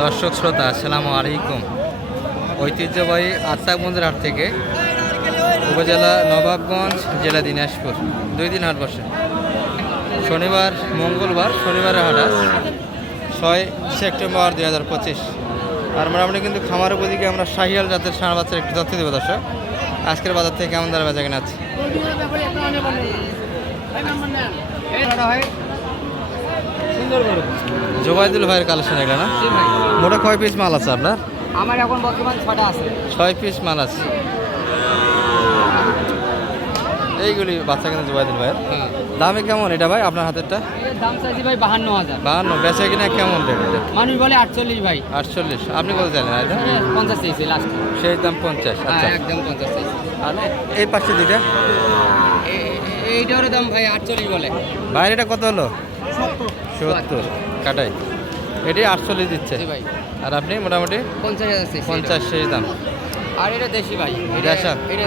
দর্শক শ্রোতা আসসালামু আলাইকুম। ঐতিহ্যবাহী আত্মাগঞ্জের হাট থেকে উপজেলা নবাবগঞ্জ, জেলা দিনাজপুর 2 দিন হাট বসে। শনিবার মঙ্গলবার, শনিবারের হাট আজ 6 সেপ্টেম্বর 2025। আর মোটামুটি কিন্তু খামার উপদিকে আমরা শাহিয়াল জাতের ষাঁড় বাচ্চার একটু তথ্য দেবো দর্শক। আজকের বাজার থেকে কেমন দাঁড়া বেচা কেনা আছে। জোবাইদুল ভাইয়ের কালেকশন এটা না? মোটা কয় পিস মাল আছে আপনার? আমার এখন বর্তমান 6টা আছে। 6 পিস মাল আছে। এইগুলি বাচ্চা কিনা জোবাইদুল ভাইয়ের। দামে কেমন এটা ভাই আপনার হাতেরটা? এর দাম চাইছি ভাই 52,000। 52 বেচা কিনা কেমন রেট এটা? মানুষ বলে 48 ভাই। 48 আপনি কত চাইলেন এটা? 50 চাইছি লাস্ট। সেই দাম 50। আচ্ছা একদম 50 চাইছি। আর এই পাশে দুইটা এইটার দাম ভাই 48 বলে। ভাই এটা কত হলো? 70 কাটাই। এটি 48 দিচ্ছে। জি ভাই। আর আপনি মোটামুটি 50,000 চাইছি। 50 সেই দাম। আর এটা দেশি ভাই। দেশা? এটা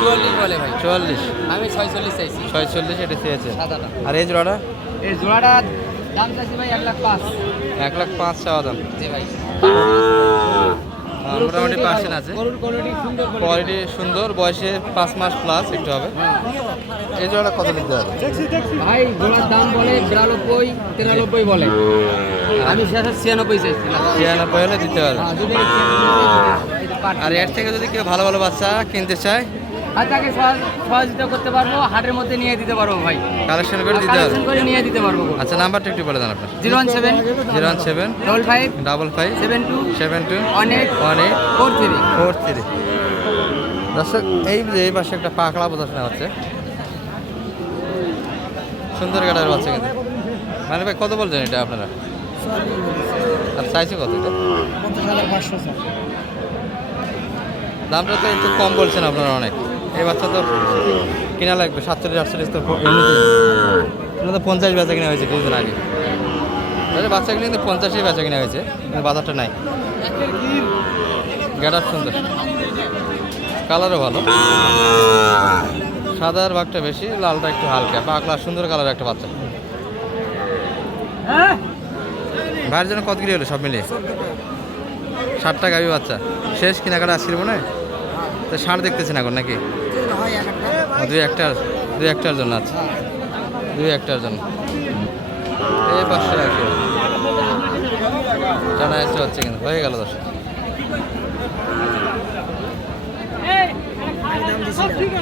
44 বলে ভাই। 44 আমি 46 চাইছি। 46 এটা চেয়েছে। সাদাটা। আর এই জোড়াটা? এই জোড়াটা দাম চাইছি ভাই 1,05,000। 1,05,000 চাওয়া দাম। জি ভাই। মোটামুটি পার্সেন্ট আছে। গরুর কোয়ালিটি সুন্দর, কোয়ালিটি সুন্দর, বয়সে 5 মাস প্লাস একটু হবে। এই জোড়াটা কত দিতে হবে? ভাই জোড়ার দাম বলে 92, 93 বলে। আমি 96 চাইছি। 96 হলে দিতে পারবে। যদি আর এর থেকে যদি কেউ ভালো ভালো বাচ্চা কিনতে চায় আর তাকে সহযোগিতা করতে পারবো, হাটের মধ্যে নিয়ে দিতে পারবো ভাই। কালেকশন করে দিতে পারবে। কালেকশন করে নিয়ে দিতে পারবো। আচ্ছা নাম্বারটা একটু বলে দেন আপনার। 017 017 55 55 72 72 18 18 43। 43। দর্শক এই পাশে একটা পাকড়া বোঝাশোনা হচ্ছে, সুন্দর কাটার বাচ্চা কিন্তু। মানে ভাই কত বলছেন এটা আপনারা? আর চাইছে কত এটা? 50,500। দামটা তো একটু কম বলছেন আপনারা অনেক। এই বাচ্চা তো কিনা লাগবে 47-48 তো এমনিতে তো 50 বেচা কিনা হয়েছে কিছুদিন আগে। তাহলে বাচ্চা কিনে কিন্তু 50-ই বেচা কিনা হয়েছে, কিন্তু বাজারটা নাই। গেটার সুন্দর, কালারও ভালো। সাদার ভাগটা বেশি, লালটা একটু হালকা, পাকলা সুন্দর কালার একটা বাচ্চা। ভাইয়ের জন্য কত কিলো হলো সব মিলিয়ে? 60টা গাভী বাচ্চা। শেষ কেনাকাটা আজকের মনে হয় তো ষাঁড় দেখতেছেন এখন নাকি? দুই একটার জন্য আছে। 2 একটার জন্য এই পাশে রাখি জানা আসতে হচ্ছে কিন্তু হয়ে গেল 10।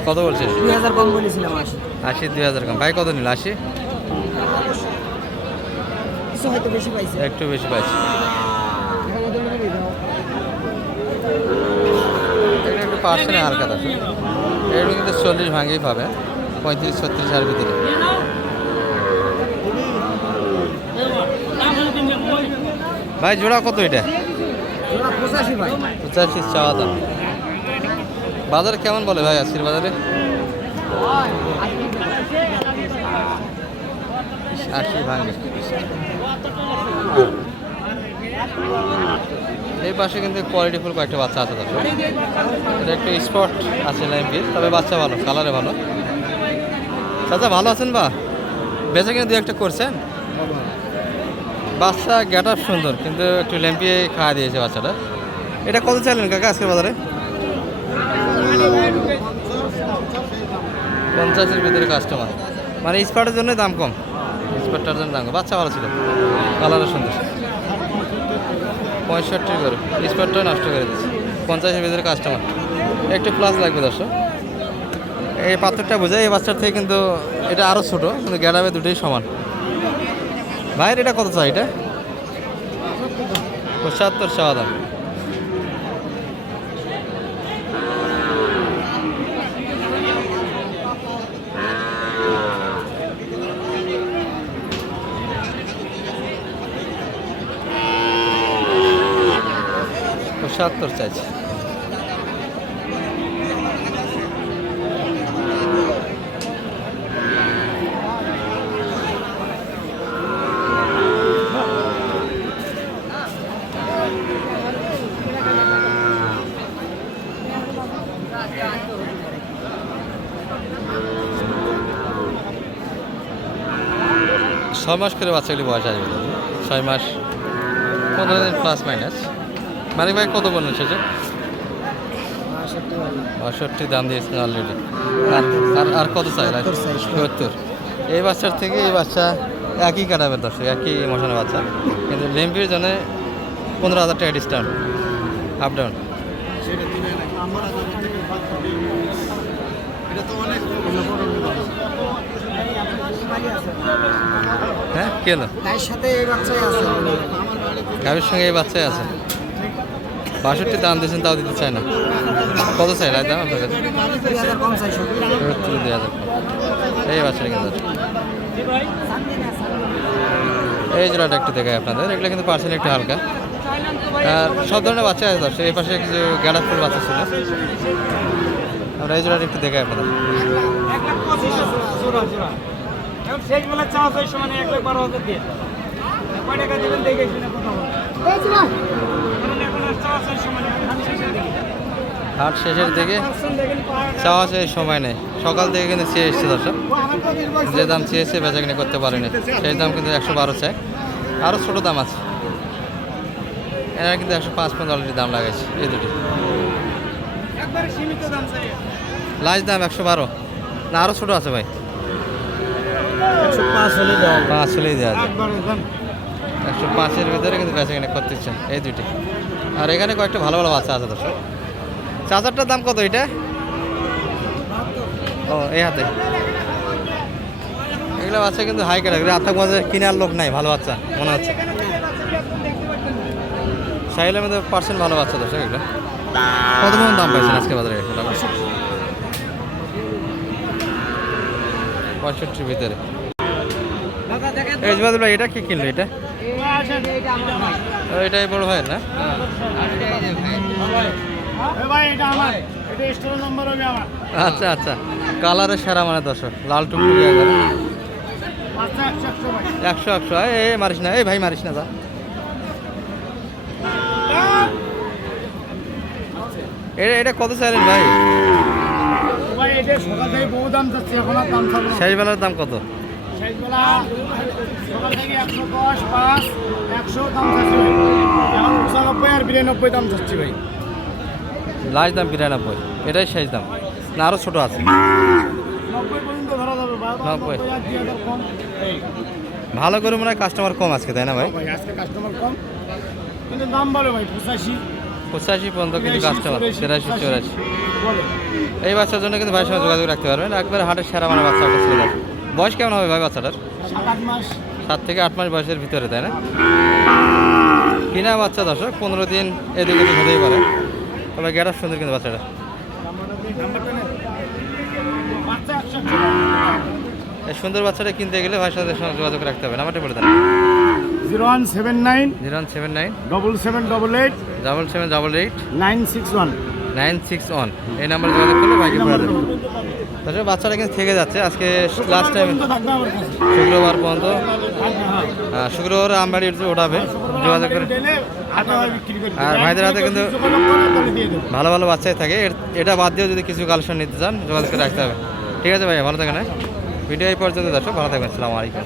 কত বলছেন? 2000 কম বলেছিলাম। 80 2000 কম। ভাই কত নিল? 80 কিছু হয়তো বেশি পাইছে। একটু বেশি পাইছি। এটা একটু পার্সেন্টে হালকা থাকে। এটা কিন্তু 40 ভাঙেই পাবে, 35-36 হাজার ভিতরে। ভাই জোড়া কত এটা? 85 ভাই। 85 চাওয়া দাম। বাজারে কেমন বলে ভাই আজকের বাজারে? 80 ভাঙে। এই পাশে কিন্তু কোয়ালিটিফুল কয়েকটা বাচ্চা আছে দর্শক। এটা একটু স্পট আছে লাইমবিল, তবে বাচ্চা ভালো, কালারে ভালো। চাচা ভালো আছেন? বা বেচা কিনে 2 একটা করছেন? বাচ্চা গেটআপ সুন্দর, কিন্তু একটু ল্যাম্পিয়ে খাওয়া দিয়েছে বাচ্চাটা। এটা কত চাইলেন কাকা আজকের বাজারে? 50-এর ভিতরে কাস্টমার, মানে স্পটের জন্য দাম কম। স্পটটার জন্য দাম কম। বাচ্চা ভালো ছিল, কালারও সুন্দর। 65 করে স্পটটা নষ্ট করে দিচ্ছে। 50-এর ভিতরে কাস্টমার, একটু প্লাস লাগবে দর্শক। এই পাথরটা বোঝায় এই বাচ্চার থেকে, কিন্তু এটা আরও ছোটো, কিন্তু গ্যাডাবে দুটোই সমান। ভাইয়ের এটা কত চাই? এটা 75 চাওয়া দাম। চাইছে। ছয় মাস করে বাচ্চাগুলি বয়স আসবে, 6 মাস 15 দিন প্লাস মাইনাস। মালিক ভাই কত বললেন শেষে? 62 দাম দিয়েছেন অলরেডি। আর কত চাই? 70। এই বাচ্চার থেকে এই বাচ্চা একই কাটাবে দর্শক, একই মশানের বাচ্চা, কিন্তু লেম্পির জন্য 15,000 টাকা ডিসকাউন্ট আপ ডাউন। হ্যাঁ কেন তার সাথে এই বাচ্চাই আছে, গাভীর সঙ্গে এই বাচ্চাই আছে। 62 দাম দিয়েছেন, তাও দিতে চায় না। কত চাই রায় দাম আপনার কাছে? 2000 কম চাইছো। 2000। এই বাচ্চাটা কিন্তু এই জোড়াটা একটু দেখায় আপনাদের, এগুলো কিন্তু পার্সেন্ট একটু হালকা। আর সব ধরনের বাচ্চা আছে দর্শক। এই পাশে কিছু গ্যাডাপ ফুল বাচ্চা ছিল, আমরা এই জোড়াটা একটু দেখাই আপনাদের। হাট শেষের দিকে চাওয়া চেয়ে সময় নেই, সকাল থেকে কিন্তু চেয়ে এসছে দর্শক। যে দাম চেয়েছে বেচাকিনি করতে পারেনি, সেই দাম কিন্তু 112 চাই। আরও ছোটো দাম আছে, এরা কিন্তু 105 পর্যন্ত অলরেডি দাম লাগাইছে এই দুটি। লাস্ট দাম 112 না, আরও ছোটো আছে ভাই? 105 হলে দাও। 5 হলেই দেওয়া যায়। 105-এর ভিতরে কিন্তু বেচাকিনি করতে ইচ্ছেন এই দুটি। আর এখানে কয়েকটা ভালো ভালো বাচ্চা আছে দর্শক। চাচারটার দাম কত এটা? ও এই হাতে এগুলো বাচ্চা কিন্তু হাই ক্যাটাগরি। আত্মাগঞ্জের কেনার লোক নাই, ভালো বাচ্চা মনে হচ্ছে। সাইলের মধ্যে পার্সেন্ট ভালো বাচ্চা দর্শক। এগুলো কত মন দাম পাইছেন আজকে বাজারে? 65-র ভিতরে। এই যে ভাই এটা কি কিনলো? এটা এটাই বড় ভাইয়ের না? আচ্ছা আচ্ছা, কালারের সেরা মানে দর্শক, লাল টুকটুকি একবারে। 100 এ মারিস না, এই ভাই মারিস না, যা। এটা কত চাইলেন ভাই? শেষ বেলার দাম কত? লাস্ট দাম 92, এটাই শেষ দাম না আরও ছোটো আছে? 90। ভালো করে মনে হয় কাস্টমার কম আজকে, তাই না ভাই? কাস্টমার কম কিন্তু দাম বলে ভাই 85 পর্যন্ত কিন্তু কাস্টমার। 83, 84 এই বাচ্চার জন্য কিন্তু ভাইয়ের সঙ্গে যোগাযোগ রাখতে পারবেন। একবারে হাটের সেরা মানে বাচ্চা একটা ছিল। বয়স কেমন হবে ভাই বাচ্চাটার? 7 থেকে 8 মাস বয়সের ভিতরে, তাই না? কিনা বাচ্চা দর্শক, 15 দিন এদিক ওদিক হতেই পারে, তবে গ্যাটার সুন্দর কিন্তু বাচ্চাটা। এই সুন্দর বাচ্চাটা কিনতে গেলে ভাইয়ের সাথে যোগাযোগ রাখতে হবে। নাম্বারটা বলে দেন। 0179 079 7788 7788 961 961। এই নাম্বারে যোগাযোগ করলে ভাইকে পাওয়া যাবে। তাছাড়া বাচ্চাটা কিন্তু থেকে যাচ্ছে আজকে লাস্ট টাইম শুক্রবার পর্যন্ত। শুক্রবার আমবাড়ি ওঠাবে, যোগাযোগ করে। আর ভাইদের হাতে কিন্তু ভালো ভালো বাচ্চাই থাকে। এটা বাদ দিয়েও যদি কিছু কালেকশন নিতে চান যোগাযোগ করে রাখতে হবে। ঠিক আছে ভাইয়া, ভালো থাকেন। ভিডিও এই পর্যন্ত দর্শক, ভালো থাকবেন। আসসালামু আলাইকুম।